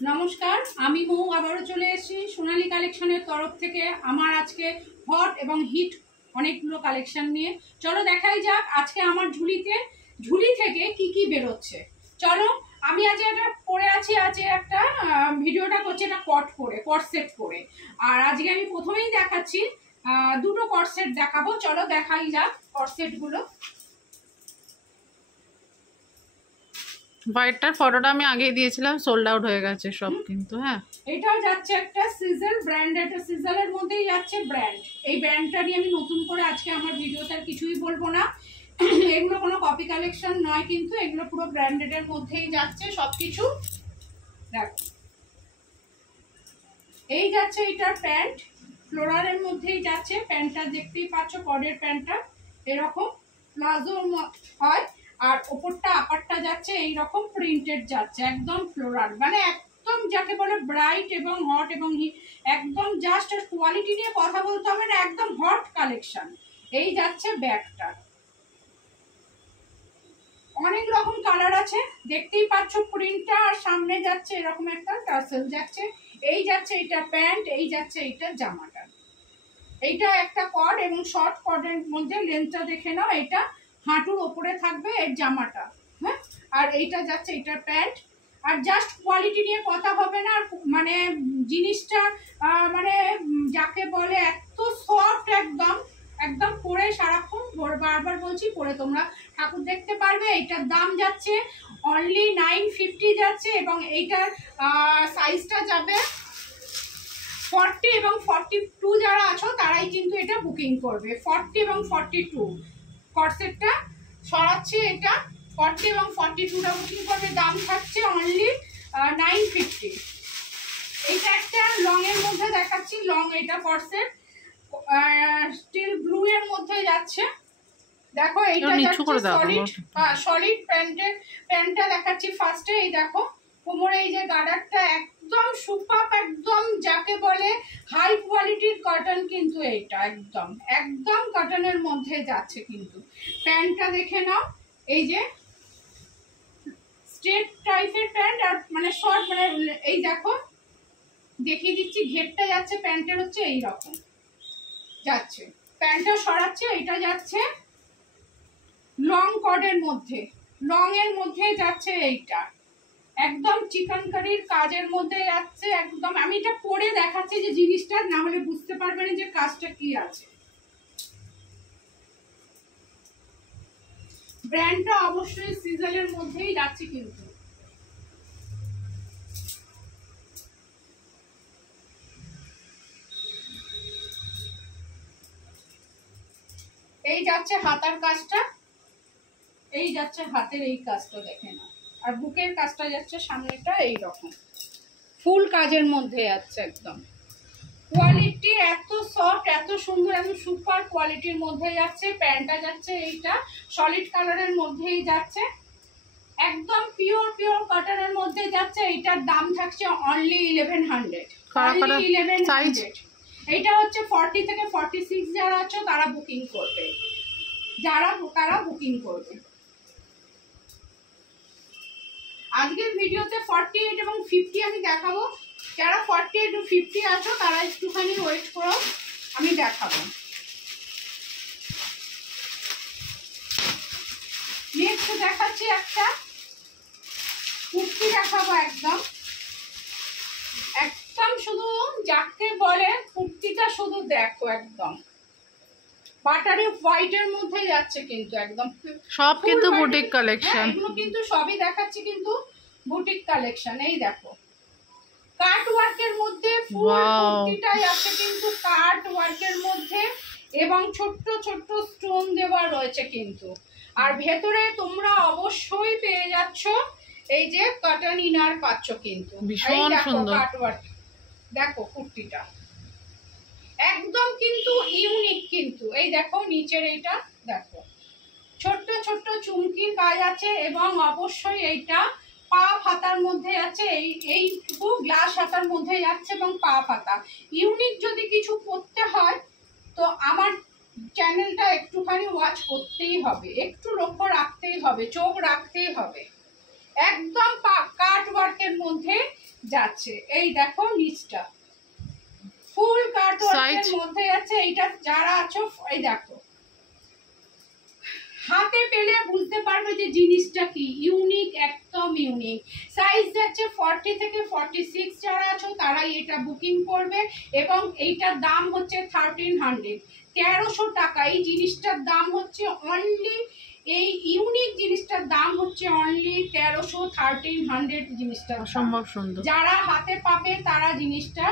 নমস্কার, আমি মৌ আবারও চলে এসেছি সোনালী কালেকশনের তরফ থেকে। আমার আজকে হট এবং হিট অনেকগুলো কালেকশন নিয়ে। চলো দেখাই যাক আজকে আমার ঝুলি থেকে কি কি বেরোচ্ছে। চলো, আমি আজ এটা পরে আছি, আজ একটা ভিডিওটা করছি এটা কট সেট করে। আর আজকে আমি প্রথমেই দেখাচ্ছি দুটো কট সেট দেখাবো। চলো দেখাই যাক কট সেটগুলো। হোয়াইটটার ফটোটা আমি আগেই দিয়েছিলাম, সোল্ড আউট হয়ে গেছে সব কিন্তু। হ্যাঁ, এটাও যাচ্ছে একটা সিজল ব্র্যান্ড, এটা সিজলের মধ্যেই যাচ্ছে ব্র্যান্ড। এই ব্র্যান্ডটা নিয়ে আমি নতুন করে আজকে আমার ভিডিওতে আর কিছুই বলবো না। এগুলো কোনো কপি কালেকশন নয়, কিন্তু এগুলো পুরো ব্র্যান্ডেডের মধ্যেই যাচ্ছে সবকিছু। দেখো, এই যাচ্ছে এটার প্যান্ট, ফ্লোরালের মধ্যেই যাচ্ছে প্যান্টটা, দেখতেই পাচ্ছ কডের প্যান্টটা এরকম প্লাজো হয়। আর ওপরটা আপারটা যাচ্ছে এইরকম প্রিন্টেড যাচ্ছে, একদম ফ্লোরাল, মানে একদম যাকে বলে ব্রাইট এবং হট এবং একদম জাস্ট কোয়ালিটি নিয়ে কথা বলতে হবে না, একদম হট কালেকশন। এই যাচ্ছে ব্যাগটা, অনেক রকম কালার আছে দেখতেই পাচ্ছ প্রিন্টটা। আর সামনে যাচ্ছে এরকম একটা টার্সেল যাচ্ছে। এই যাচ্ছে এটা প্যান্ট, এই যাচ্ছে এইটা জামাটা। এইটা একটা কট এবং শর্ট কটের মধ্যে লেন্থটা দেখে নাও, এটা হাঁটুর ওপরে থাকবে এর জামাটা। হ্যাঁ, আর এইটা যাচ্ছে এটার প্যান্ট। আর জাস্ট কোয়ালিটি নিয়ে কথা হবে না, আর মানে জিনিসটা মানে যাকে বলে এত সফট, একদম একদম পরে সারাক্ষণ বারবার বলছি পরে তোমরা ঠাকুর দেখতে পারবে। এইটার দাম যাচ্ছে অনলি 950 যাচ্ছে, এবং এইটার সাইজটা যাবে 40 এবং 42। যারা আছো তারাই কিন্তু এটা বুকিং করবে। 40 এবং 42 কটসেটটা সরাচ্ছি, এটা 40 এবং 42টা বুকিং করবে। দাম থাকছে অনলি 950। এইটা একটা লং এর মধ্যে দেখাচ্ছি, লং এটা কটসেট স্টিল ব্লু এর মধ্যে যাচ্ছে। দেখো এইটা যাচ্ছে সলিড প্যান্টটা দেখাচ্ছি ফার্স্টে। এই দেখো কোমরে এই যে গার্ডারটা একদম সুপার, একদম যাকে বলে হাই কোয়ালিটির কটন, কিন্তু এইটা একদম একদম কটনের মধ্যে যাচ্ছে। কিন্তু প্যান্টটা দেখে নাও, এই যে স্ট্রেট টাইপের প্যান্ট, আর মানে শর্ট, মানে এই দেখো দেখিয়ে দিচ্ছি, ঘেরটা যাচ্ছে প্যান্টের হচ্ছে এই রকম যাচ্ছে। প্যান্টটা সরাচ্ছে, এটা যাচ্ছে লং কটের মধ্যে, লং এর মধ্যে যাচ্ছে। এইটা একদম চিকেন কারির কাজের মধ্যে যাচ্ছে একদম। আমি এটা পরে দেখাচ্ছি যে জিনিসটা, না হলে বুঝতে পারবে না যে কাজটা কি আছে। ব্র্যান্ডটা অবশ্যই সিজলের মধ্যেই যাচ্ছে। কিন্তু এই যাচ্ছে হাতার কাজটা, এই যাচ্ছে হাতের এই কাজটা দেখে না, আর বুকের কাজটা যাচ্ছে সামনেটা এই রকম ফুল কাজের মধ্যে যাচ্ছে। একদম কোয়ালিটি এত সফট, এত সুন্দর, এত সুপার কোয়ালিটির মধ্যে যাচ্ছে। প্যান্টটা যাচ্ছে এইটা সলিড কালারের মধ্যেই যাচ্ছে, একদম পিওর কটনের মধ্যে যাচ্ছে। এইটার দাম থাকছে অনলি 1100। এইটা হচ্ছে 40 থেকে 46 যারা আছো তারা বুকিং করবে, তারা বুকিং করবে। আজকের ভিডিওতে 48 এবং 50 আমি দেখাবো। যারা 48 ও 50 আছো তারা একটুখানি ওয়েট করো, আমি দেখাবো। নেক্সট দেখাচ্ছি একটা কুর্তি দেখাবো, একদম একদম শুধু যাকে বলে কুর্তিটা শুধু দেখো, একদম বাটারি হোয়াইটের মধ্যে যাচ্ছে। কিন্তু একদম সব কিন্তু বুটিক কালেকশন, এগুলো কিন্তু সবই দেখাচ্ছি কিন্তু বুটিক কালেকশন। এই দেখো কাট ওয়ার্কের মধ্যে ফুল কুর্তিটাই আছে, কিন্তু কাট ওয়ার্কের মধ্যে, এবং ছোট্ট ছোট্ট স্টোন দেওয়া রয়েছে কিন্তু। আর ভেতরে তোমরা অবশ্যই পেয়ে যাচ্ছ এই যে কটন ইনার পাচ্ছ কিন্তু। ভীষণ সুন্দর কাট ওয়ার্ক, দেখো কুর্তিটা একদম কিন্তু ইউনিক। কিন্তু এই দেখো নিচের এইটা দেখো ছোট্ট ছোট্ট চুমকির কাজ আছে, এবং অবশ্যই এইটা পা হাতার মধ্যে আছে, এইটুকু গ্লাস হাতার মধ্যে যাচ্ছে, এবং পা হাতা। ইউনিক যদি কিছু করতে হয় তো আমার চ্যানেলটা একটুখানি ওয়াচ করতেই হবে, একটু লক্ষ্য রাখতেই হবে, চোখ রাখতেই হবে। একদম কাট ওয়ার্কের মধ্যে যাচ্ছে। এই দেখো নিচটা ফুল কাট ওয়ার্কের মধ্যে যাচ্ছে। এইটা যারা আছো এই দেখো, হাতে পেলে বুঝতে পারবে যে জিনিসটা কি ইউনিক, একদম ইউনিক। সাইজ যাচ্ছে 40 থেকে 46, যারা আছো তারাই এটা বুকিং করবে। এবং এইটার দাম হচ্ছে 1300, 1300 টাকা। এই জিনিসটার দাম হচ্ছে অনলি, এই ইউনিক জিনিসটার দাম হচ্ছে অনলি 1300, 1300 জিনিসটা। অসম্ভব সুন্দর। যারা হাতে পাবে তারা জিনিসটা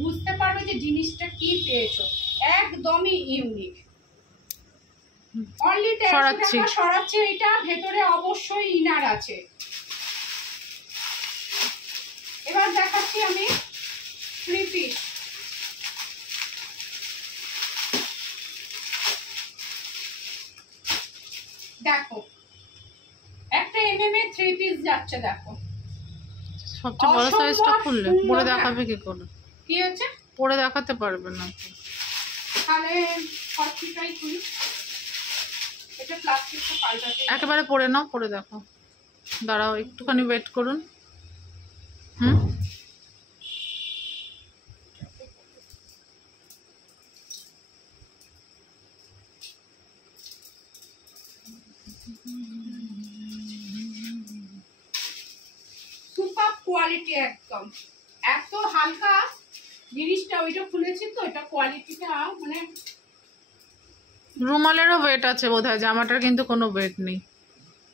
বুঝতে পারবে যে জিনিসটা কি পেয়েছো, একদমই ইউনিক। অনলি 1300 টাকা সরাচ্ছে। এটা ভেতরে অবশ্যই ইনার আছে। এবার দেখাচ্ছি আমি 3 পিস। দেখো একটা এমএম এর 3 পিস যাচ্ছে। দেখো সবচেয়ে বড় সাইজটা খুললে পরে দেখাবে কি করে? কি হচ্ছে পরে দেখাতে পারবে না, তাহলে হসপিটাল খুলি। এটা প্লাস্টিকটা পাল্টাতে একেবারে পরে নাও, পরে দেখো। দাঁড়াও একটুখানি ওয়েট করুন। হুম, সুপার কোয়ালিটি, একদম এত হালকা জিনিসটা। ওইটা খুলেছি তো, এটা কোয়ালিটিটা মানে রুমালেরও ওয়েট আছে বোধহয়, জামাটার কিন্তু কোনো ওয়েট নেই।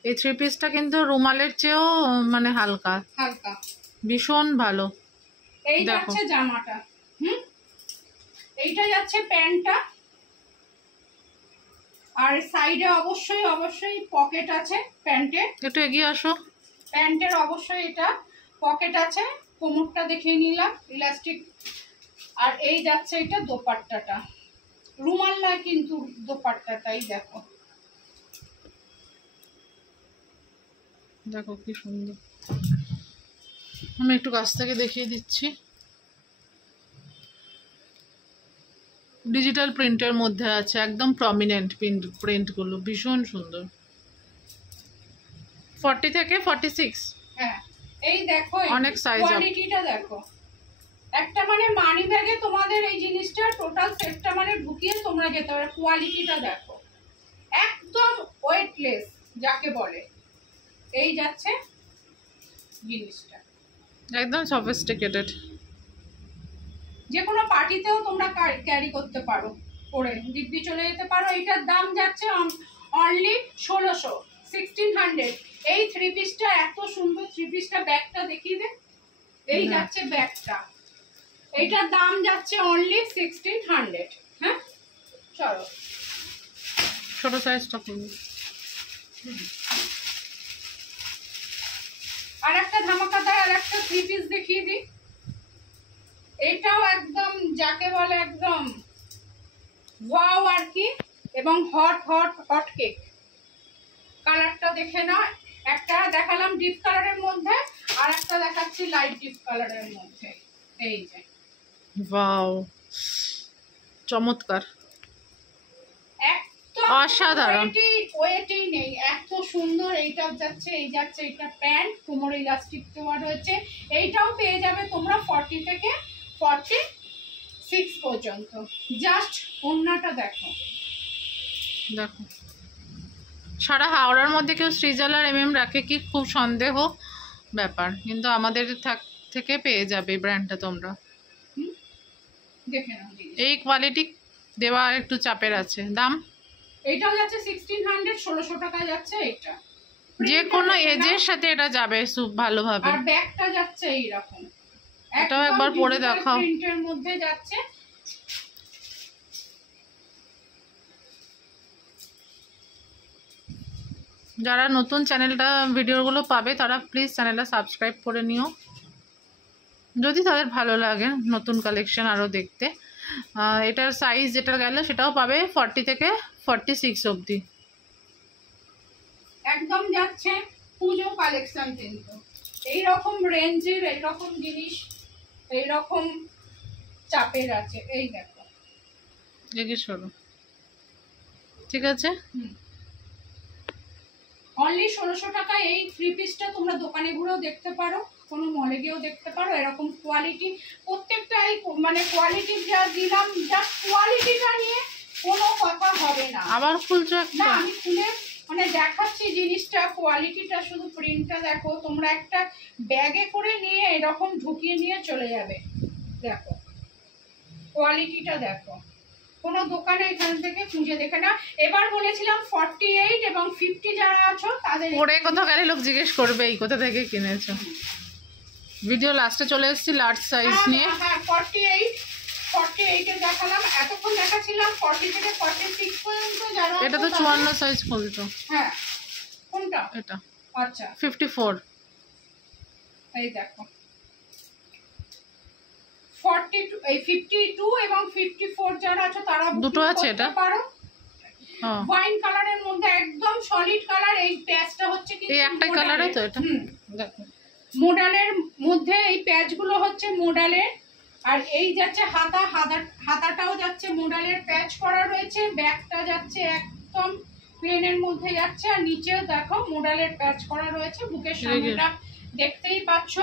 এই 3 পিসটা কিন্তু রুমালের চেয়েও মানে হালকা, হালকা, ভীষণ ভালো। এই যাচ্ছে জামাটা। এইটা যাচ্ছে প্যান্টটা। আর সাইডে অবশ্যই অবশ্যই পকেট আছে প্যান্টের। একটু এগিয়ে আসো। প্যান্টের অবশ্যই এটা পকেট আছে। কোমরটা দেখিয়ে নিলাম, ইলাস্টিক। আর এই যাচ্ছে এটা দোপাট্টাটা, রুমাল নয় কিন্তু দোপাট্টাটাই দেখো। দেখো কি সুন্দর। আমি একটু কাছ থেকে দেখিয়ে দিচ্ছি। ডিজিটাল প্রিন্টের মধ্যে আছে, একদম প্রমিনেন্ট প্রিন্টগুলো, ভীষণ সুন্দর। 40 থেকে 46। হ্যাঁ, এই দেখো অনেক সাইজ। কোয়ালিটিটা দেখো। একটা মানে মানি ব্যাগে তোমাদের এই জিনিসটা টোটাল সেটটা মানে ঢুকিয়ে তোমরা যেতে পারো। কোয়ালিটিটা দেখো, একদম ওয়েটলেস যাকে বলে। এই যাচ্ছে জিনিসটা, একদম সফিস্টিকেটেড। যে কোনো পার্টিতেও তোমরা ক্যারি করতে পারো, পরে দিব্যি চলে যেতে পারো। এটার দাম যাচ্ছে অনলি 1600, 1600। এই 3 পিসটা এত সুন্দর 3 পিসটা। ব্যাগটা দেখিয়ে দে। এই যাচ্ছে ব্যাগটা, এইটার দাম যাচ্ছে অনলি 1600। হ্যাঁ চলো ছোট সাইজটা খুলুন। আর একটা ধামাকাদার আর একটা 3 পিস দেখিয়ে দিই। এটাও একদম যাকে বলে একদম ওয়াও আর কি। এবং হট হট হট কেক। কালারটা দেখে নাও। একটা দেখালাম ডিপ কালারের মধ্যে, আর একটা দেখাচ্ছি লাইট ডিপ কালারের মধ্যে। এই যে ওয়াও, চমৎকার, একদম অসাধারণ। ওয়েটই নেই, এত সুন্দর। এইটাও যাচ্ছে, এই যাচ্ছে এটা প্যান্ট, কোমরে ইলাস্টিক দেওয়া রয়েছে। এইটাও পেয়ে যাবে তোমরা 40 থেকে 46 পর্যন্ত। জাস্ট ওড়নাটা দেখো। দেখো সারা হাওড়ার মধ্যে কেউ সৃজাল আর এমএম রাখে কি, খুব সন্দেহ ব্যাপার, কিন্তু আমাদের থেকে পেয়ে যাবে এই ব্র্যান্ডটা তোমরা। দেখে নাও, এই কোয়ালিটি দেওয়া একটু চাপের আছে। দাম এইটাও যাচ্ছে 1600, 1600 টাকা যাচ্ছে। এটা যে কোনো এজের সাথে এটা যাবে খুব ভালোভাবে। আর ব্যাগটা যাচ্ছে এইরকম, এটাও একবার পরে দেখাও। প্রিন্টের মধ্যে যাচ্ছে। যারা নতুন চ্যানেলটা ভিডিওগুলো পাবে তারা প্লিজ চ্যানেলটা সাবস্ক্রাইব করে নিও, যদি তাদের ভালো লাগে নতুন কালেকশন আরও দেখতে। এটার সাইজ যেটা গেল সেটাও পাবে 40 থেকে 46 অবধি। একদম যাচ্ছে পুজো কালেকশন। কিন্তু এইরকম রেঞ্জের এইরকম জিনিস এইরকম চাপের আছে। এই দেখো, এগিয়ে সরো। ঠিক আছে, অনলি 1600 টাকা। এই 3 পিসটা তোমরা দোকানে ঘুরেও দেখতে পারো, কোনো মলে গিয়েও দেখতে পারো। এরকম কোয়ালিটি প্রত্যেকটাই, মানে কোয়ালিটি যা দিলাম, যা কোয়ালিটিটা নিয়ে কোনো কথা হবে না। আবার খুলছো না একটা? আমি খুলে মানে দেখাচ্ছি জিনিসটা, কোয়ালিটিটা, শুধু প্রিন্টটা দেখো। তোমরা একটা ব্যাগে করে নিয়ে এরকম ঢুকিয়ে নিয়ে চলে যাবে। দেখো কোয়ালিটিটা দেখো, কোনো দোকানে এখান থেকে খুঁজে দেখে না। এবার বলেছিলাম 48 এবং 50 যারা আছো তাদের পরে কোথাও গেলে লোক জিজ্ঞেস করবে এই কোথা থেকে কিনেছো। ভিডিও লাস্টে চলে এসেছি লার্জ সাইজ নিয়ে। হ্যাঁ 48 এ দেখালাম, এতক্ষণ দেখাচ্ছিলাম 40 থেকে 46 পর্যন্ত যারা। এটা তো 54 সাইজ খুলছো। হ্যাঁ কোনটা? এটা আচ্ছা 54। এই দেখো 42 এই 52 এবং 54 যারা আছে তারা দুটো আছে এটা পারো। হ্যাঁ ওয়াইন কালারের মধ্যে একদম সলিড কালার। এই প্যাচটা হচ্ছে কি এই একটাই কালারে তো এটা। দেখো মোডালের মধ্যে এই প্যাচগুলো হচ্ছে মোডালের। আর এই যাচ্ছে হাতাটাও যাচ্ছে মোডালের প্যাচ করা রয়েছে। ব্যাকটা যাচ্ছে একদম প্লেনের মধ্যে যাচ্ছে। আর নিচেও দেখো মোডালের প্যাচ করা রয়েছে। বুকের সামনেটা দেখতেই পাচ্ছ।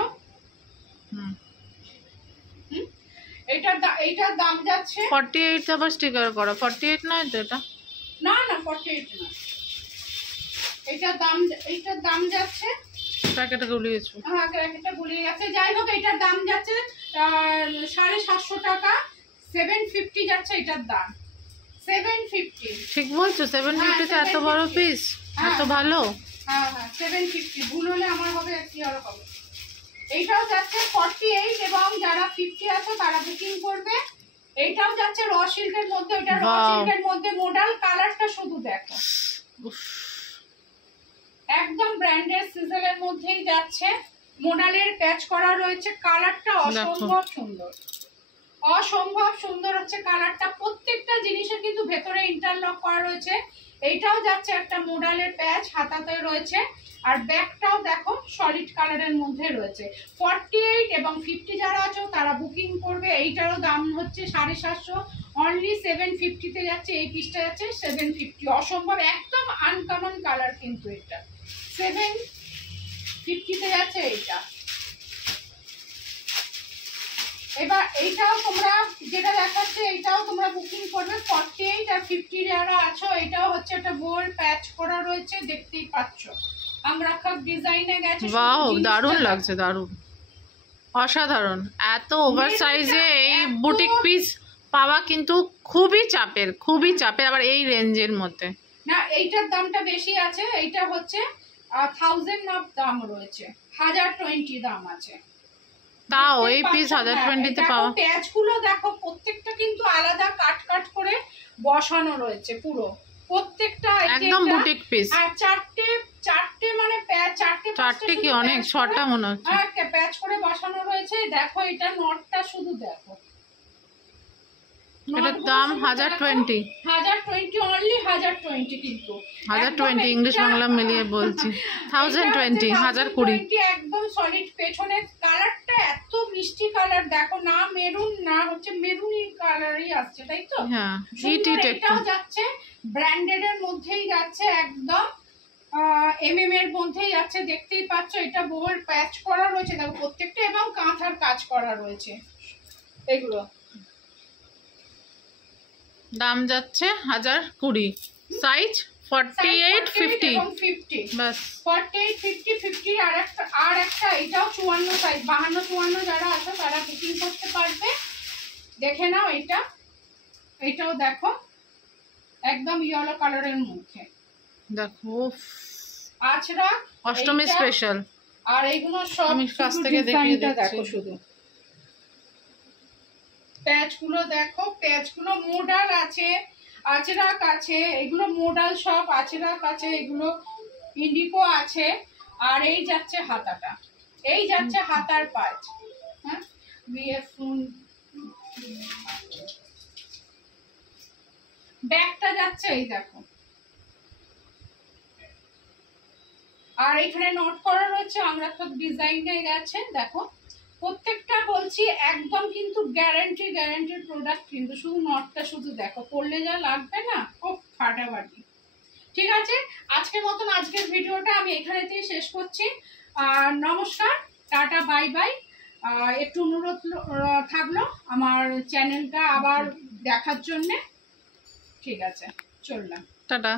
এইটার দাম যাচ্ছে 48। আবার স্টিকার করা 48 নয় তো এটা? না 48 না। এইটার দাম যাচ্ছে, প্যাকেটে গুলিয়েছো। হ্যাঁ এটা গুলিয়ে গেছে। যাই হোক এইটার দাম যাচ্ছে 750 টাকা। 750 যাচ্ছে এটার দাম, 750। ঠিক বলছো? 750 তে এত বড় পিস, এত ভালো। হ্যাঁ 750। ভুল হলে আমার হবে কি আর হবে। এইটাও যাচ্ছে 48 এবং যারা 50 আছে তারা বুকিং করবে। এইটাও যাচ্ছে র সিল্কের মধ্যে। ওটা র সিল্কের মধ্যে মডেল কালারটা শুধু দেখো, একদম ব্র্যান্ডেড সিজনের মধ্যেই যাচ্ছে। মডেলের প্যাচ করা রয়েছে। কালারটা অসম্ভব সুন্দর, অসম্ভব সুন্দর হচ্ছে কালারটা। প্রত্যেকটা জিনিসের কিন্তু ভেতরে ইন্টারলক করা রয়েছে। এইটাও যাচ্ছে একটা মডেলের প্যাচ হাতাতে রয়েছে। আর ব্যাকটাও দেখো সলিড কালারের মধ্যে রয়েছে। 48 এবং 50 যারা আছো তারা বুকিং করবে। এইটারও দাম হচ্ছে 750। অনলি 750 তে যাচ্ছে। এই পিসটা যাচ্ছে 750। অসম্ভব একদম আনকমন কালার কিন্তু এটা 750 তে যাচ্ছে এইটা। এবার এইটাও তোমরা যেটা দেখাচ্ছে এইটাও তোমরা বুকিং করবে। 48 আর 50 যারা আছো এটাও হচ্ছে একটা গোল্ড প্যাচ করা রয়েছে, দেখতেই পাচ্ছ। আমরা সব ডিজাইনে গেছে। ওয়াও দারুণ লাগছে, দারুণ অসাধারণ। এত ওভার সাইজে এই বুটিক পিস পাওয়া কিন্তু খুবই চাপের, খুবই চাপের। আবার এই রেঞ্জের মধ্যে না, এইটার দামটা বেশি আছে। এইটা হচ্ছে 1000 অফ দাম রয়েছে, 1020 দাম আছে। তাও এই পিস 1020 তে পাওয়া। প্যাচগুলো দেখো প্রত্যেকটা কিন্তু আলাদা কাট করে বসানো রয়েছে পুরো প্রত্যেকটা, একদম বুটিক পিস। আর চারটে মানে চারটে কি অনেক, 6টা মনে হচ্ছে। হ্যাঁ প্যাচ করে বসানো রয়েছে। দেখো এটা নটটা শুধু দেখো। এটার দাম 1020। 1020 অনলি 1020 কিন্তু 1020 ইংলিশ বাংলা মিলিয়ে বলছি। 1020 1020 একদম সলিড। পেছনের কালারটা এত মিষ্টি কালার দেখো, না মেরুন না হচ্ছে মেরুনি কালারই আসছে, তাই তো? হ্যাঁ হিট এটাও যাচ্ছে ব্র্যান্ডেড এর মধ্যেই যাচ্ছে, একদম এমএম এর মধ্যেই যাচ্ছে। দেখতেই পাচ্ছ এটা বোর প্যাচ করা রয়েছে দেখো প্রত্যেকটা, এবং কাঁথার কাজ করা রয়েছে এগুলো। দাম যাচ্ছে 1020। সাইজ 48 50 বাস। 48 50 50 আর একটা এটাও 54 সাইজ। 52 54 যারা আছে তারা বুকিং করতে পারবে। দেখে নাও এটাও দেখো একদম ইয়েলো কালারের মধ্যে দেখো আছরা অষ্টমী স্পেশাল। আর এইগুলো সব আমি কাছ থেকে দেখিয়ে দিচ্ছি। দেখো শুধু প্যাচগুলো দেখো, প্যাচগুলো মোডাল আছে, আচরাক আছে, এগুলো মোডাল সব আচরাক আছে, এগুলো ইন্ডিকো আছে। আর এই যাচ্ছে হাতাটা, এই যাচ্ছে হাতার পাঁচ। হ্যাঁ ব্যাগটা যাচ্ছে এই দেখো। আর এখানে নোট করা রয়েছে আমরা সব ডিজাইনে গেছে দেখো। প্রত্যেকটা বলছি একদম কিন্তু গ্যারান্টির প্রোডাক্ট কিন্তু। শুধু নটটা শুধু দেখো, পরলে যা লাগবে না ও ফাটাফাটি। ঠিক আছে, আজকের মতন আজকের ভিডিওটা আমি এখানেতেই শেষ করছি। আর নমস্কার। Tata bye bye. একটু অনুরোধ থাকলো আমার চ্যানেলটা আবার দেখার জন্যে। ঠিক আছে, চললাম, টাটা।